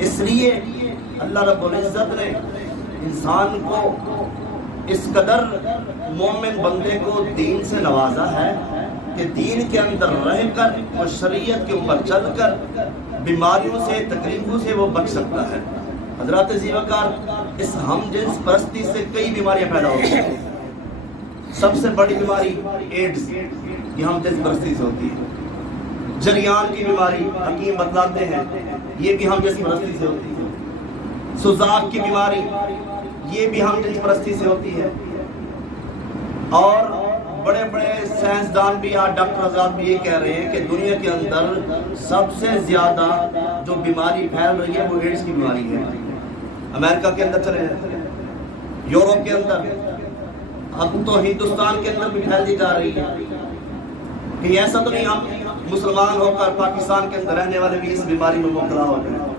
इसलिए अल्लाह रब्बुल इज़्ज़त ने इंसान को इस कदर मोमिन बंदे को दीन से नवाजा है कि दीन के अंदर रहकर और शरीयत के ऊपर चलकर बीमारियों से तकलीफों से वो बच सकता है। हजरत ज़ीवकार, इस हम जिन्स परस्ती से कई बीमारियां पैदा होती हैं। सबसे बड़ी बीमारी एड्स ये हम जिन्स परस्ती से होती है। जरियान की बीमारी हकीम बतलाते हैं ये भी हम जिन्स परस्ती से होती है। सुजाक की बीमारी ये भी हम जिन्स परस्ती से होती है। और बड़े बड़े साइंसदान भी या डॉक्टर आजाद भी ये कह रहे हैं कि दुनिया के अंदर सबसे ज्यादा जो बीमारी फैल रही है वो एड्स की बीमारी है। अमेरिका के अंदर चले जाए, यूरोप के अंदर, अब तो हिंदुस्तान के अंदर भी फैलती जा रही है। कि ऐसा तो नहीं हम मुसलमान होकर पाकिस्तान के अंदर रहने वाले भी इस बीमारी में मुब्तला हो जाए।